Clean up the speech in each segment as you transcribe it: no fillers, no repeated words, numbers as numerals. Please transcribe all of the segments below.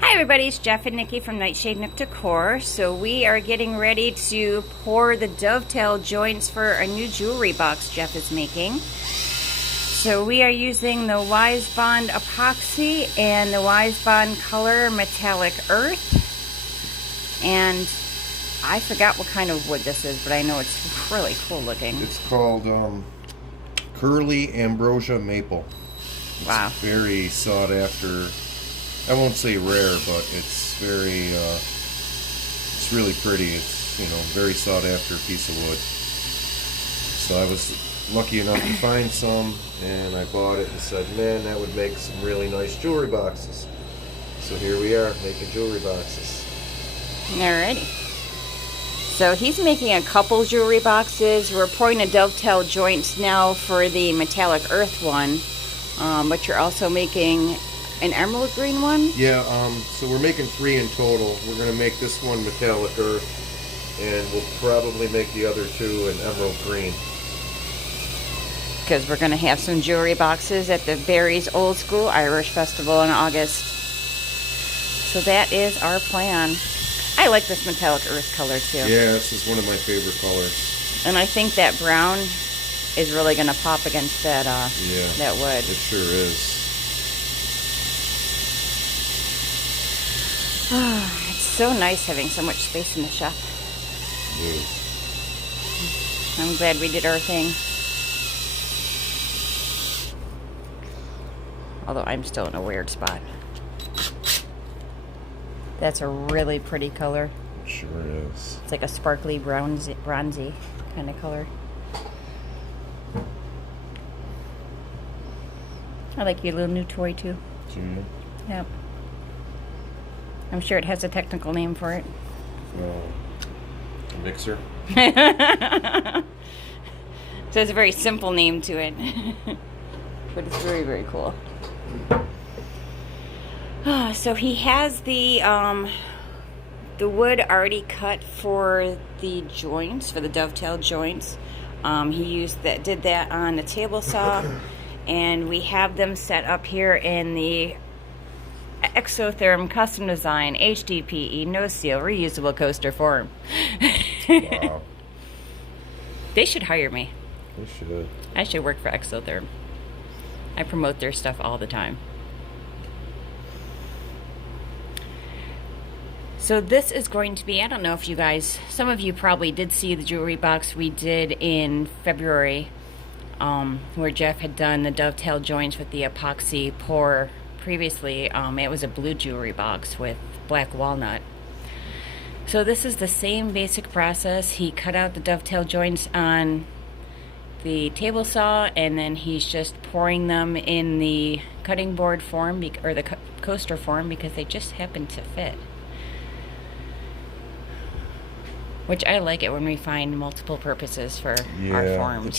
Hi everybody, it's Jeff and Nikki from Nightshade Nook Decor. So we are getting ready to pour the dovetail joints for a new jewelry box Jeff is making. So we are using the WiseBond Epoxy and the WiseBond Color Metallic Earth. And I forgot what kind of wood this is, but I know it's really cool looking. It's called Curly Ambrosia Maple. Wow. It's very sought after. I won't say rare, but it's very, it's really pretty. It's, you know, very sought after piece of wood. So I was lucky enough to find some, and I bought it and said, man, that would make some really nice jewelry boxes. So here we are, making jewelry boxes. Alrighty. So he's making a couple jewelry boxes. We're pouring the dovetail joints now for the metallic earth one, but you're also making an emerald green one? Yeah, so we're making 3 in total. We're going to make this one metallic earth, and we'll probably make the other 2 an emerald green. Because we're going to have some jewelry boxes at the Barry's Old School Irish Festival in August. So that is our plan. I like this metallic earth color too. Yeah, this is one of my favorite colors. And I think that brown is really going to pop against that, that wood. It sure is. It's so nice having so much space in the shop. It is. I'm glad we did our thing. Although I'm still in a weird spot. That's a really pretty color. It sure is. It's like a sparkly bronzy kind of color. I like your little new toy too. Yep. I'm sure it has a technical name for it. A mixer. So it's a very simple name to it. But it's very, very cool. So he has the wood already cut for the joints, for the dovetail joints. He did that on the table saw, and we have them set up here in the Exotherm Custom Design HDPE no seal reusable coaster form. Wow. They should hire me. They should. I should work for Exotherm. I promote their stuff all the time. So this is going to be, I don't know if you guys, some of you probably did see the jewelry box we did in February, where Jeff had done the dovetail joints with the epoxy pour previously. It was a blue jewelry box with black walnut. So this is the same basic process. He cut out the dovetail joints on the table saw, and then he's just pouring them in the cutting board form, or the coaster form, because they just happen to fit. Which I like it when we find multiple purposes for our forms.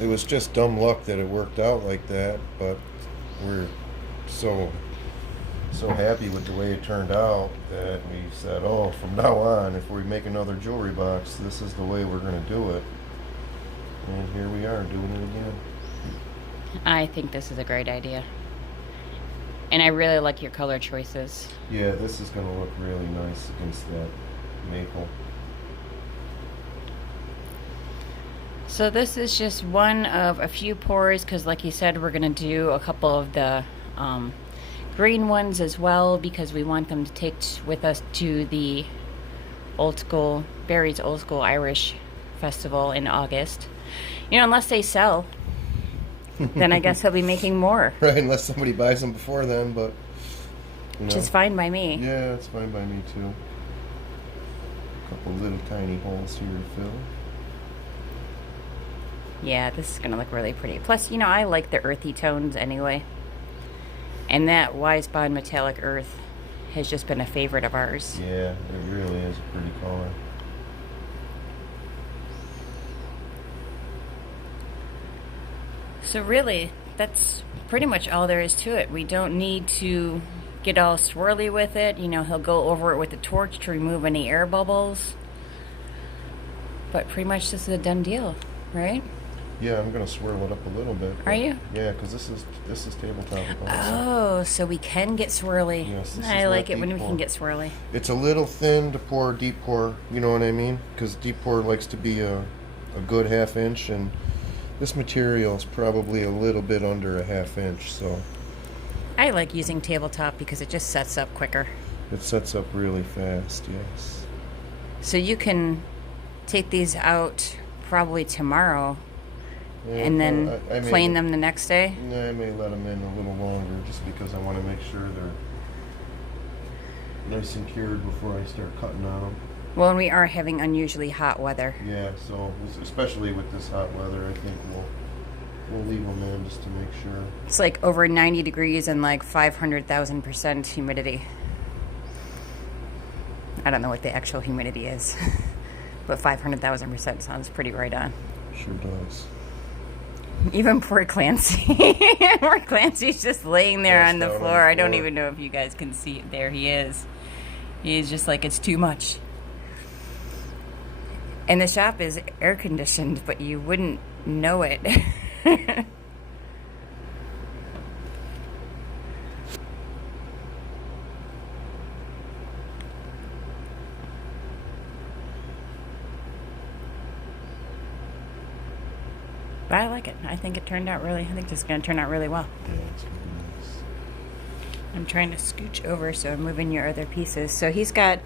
It was just dumb luck that it worked out like that, but we're so happy with the way it turned out that we said, oh, from now on, if we make another jewelry box, this is the way we're going to do it. And here we are doing it again. I think this is a great idea. And I really like your color choices. Yeah, this is going to look really nice against that maple. So this is just one of a few pours, because like you said, we're going to do a couple of the green ones as well, because we want them to take with us to the Barry's Old School Irish Festival in August. You know, unless they sell, then I guess he'll be making more. Right, unless somebody buys them before then, but you know. Which is fine by me. Yeah, it's fine by me too. A couple little tiny holes here to fill. Yeah, this is going to look really pretty. Plus, you know, I like the earthy tones anyway. And that WiseBond Metallic Earth has just been a favorite of ours. Yeah, it really is a pretty color. So really, that's pretty much all there is to it. We don't need to get all swirly with it. You know, he'll go over it with a torch to remove any air bubbles. But pretty much this is a done deal, right? Yeah, I'm gonna swirl it up a little bit. Are you? Yeah, because this is tabletop epoxy. Oh, so we can get swirly. Yes, this I is like not it when deep we pour. can get swirly. It's a little thin to pour deep pour. You know what I mean? Because deep pour likes to be a good ½ inch, and this material is probably a little bit under a ½ inch. So I like using tabletop because it just sets up quicker. it sets up really fast. Yes. So you can take these out probably tomorrow Yeah, and then I may- plane them the next day. Yeah, I may let them in a little longer just because I want to make sure they're nice and cured before I start cutting on them. Well, and we are having unusually hot weather. Yeah, so especially with this hot weather, I think we'll leave them in just to make sure. It's like over 90 degrees and like 500,000% humidity. I don't know what the actual humidity is, but 500,000% sounds pretty right on. Sure does. Even poor Clancy. Poor Clancy's just laying there Yes, on the down on floor. the I don't floor. even know if you guys can see it. There he is. He's just like, it's too much. And the shop is air conditioned, but you wouldn't know it. But I like it. I think this is going to turn out really well. Yeah, it's really nice. I'm trying to scooch over so I'm moving your other pieces. So he's got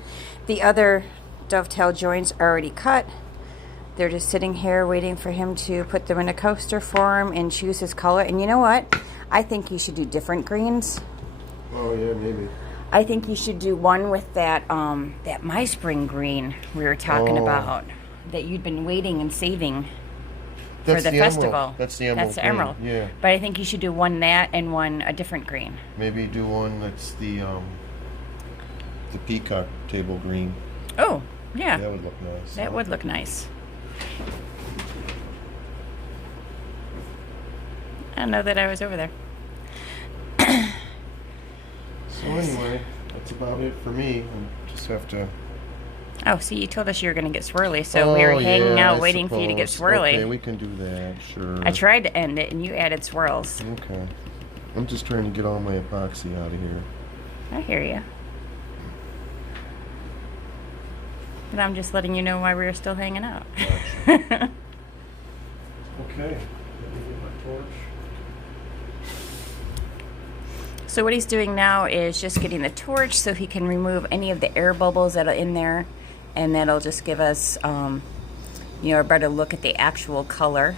the other dovetail joints already cut. They're just sitting here waiting for him to put them in a coaster form and choose his color. And you know what? I think you should do different greens. Oh yeah, maybe. I think you should do one with that My Spring green we were talking Oh. about that you'd been waiting and saving That's for the emerald. festival. That's the emerald. That's the green. emerald. Yeah. But I think you should do one that and one a different green. Maybe do one that's the peacock table green. Oh, yeah. That would look nice. That would look nice. I don't know that I was over there. So anyway, that's about it for me. I just have to. Oh, see, you told us you were going to get swirly, so we were Oh, hanging yeah, out I waiting for you to get suppose. swirly. Okay, we can do that. Sure. I tried to end it, and you added swirls. Okay. I'm just trying to get all my epoxy out of here. I hear you. But I'm just letting you know why we were still hanging out. Okay. Let me get my torch. So what he's doing now is just getting the torch so he can remove any of the air bubbles that are in there, and that'll just give us, a better look at the actual color.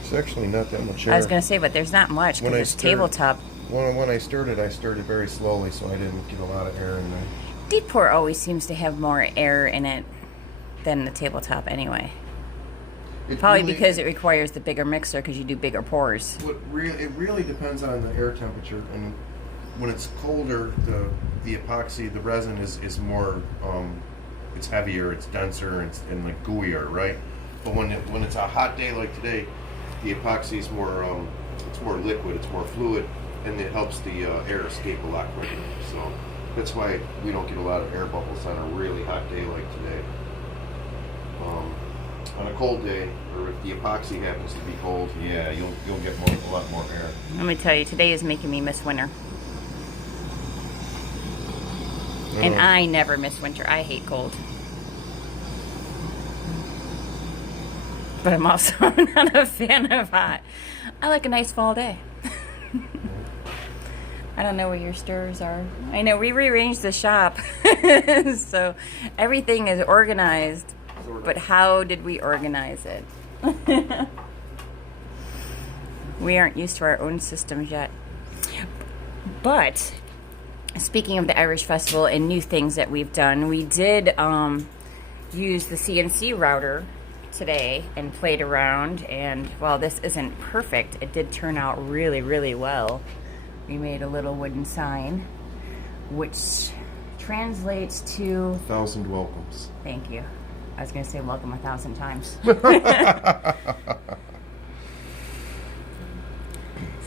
It's actually not that much air. I was going to say, but there's not much When because I it's stirred- tabletop. When I started very slowly, so I didn't get a lot of air in there. Deep pour always seems to have more air in it than the tabletop anyway. It Probably really- because it requires the bigger mixer because you do bigger pours. It really depends on the air temperature, and when it's colder, the epoxy, the resin is more, it's heavier, it's denser, and like gooier, right? But when it's a hot day like today, the epoxy is more, it's more liquid, it's more fluid, and it helps the air escape a lot quicker. So that's why we don't get a lot of air bubbles on a really hot day like today. On a cold day, or if the epoxy happens to be cold, yeah, you'll get a lot more air. Let me tell you, today is making me miss winter. And I never miss winter. I hate cold. But I'm also not a fan of hot. I like a nice fall day. I don't know where your stirrers are. I know we rearranged the shop. So everything is organized. But how did we organize it? We aren't used to our own systems yet. But speaking of the Irish Festival and new things that we've done, we did use the CNC router today and played around. And while this isn't perfect, it did turn out really, really well. We made a little wooden sign, which translates to... 1,000 welcomes. Thank you. I was going to say welcome 1,000 times.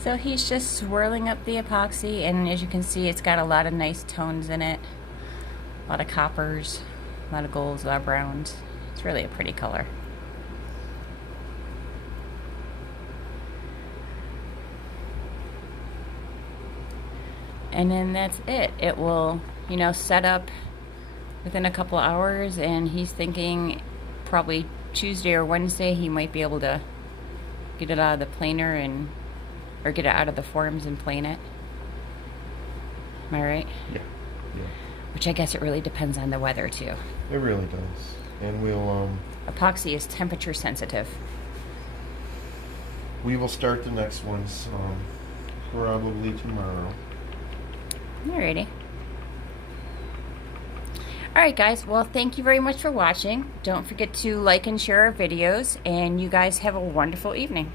So he's just swirling up the epoxy, and as you can see, it's got a lot of nice tones in it. A lot of coppers, a lot of golds, a lot of browns. It's really a pretty color. and then that's it. It will, you know, set up within a couple hours, and he's thinking probably Tuesday or Wednesday he might be able to get it out of the planer or get it out of the forms and plane it. Am I right? Yeah. Yeah. Which I guess it really depends on the weather too. It really does. And Epoxy is temperature sensitive. we will start the next ones probably tomorrow. Alrighty. Alright guys, well thank you very much for watching. Don't forget to like and share our videos, and you guys have a wonderful evening.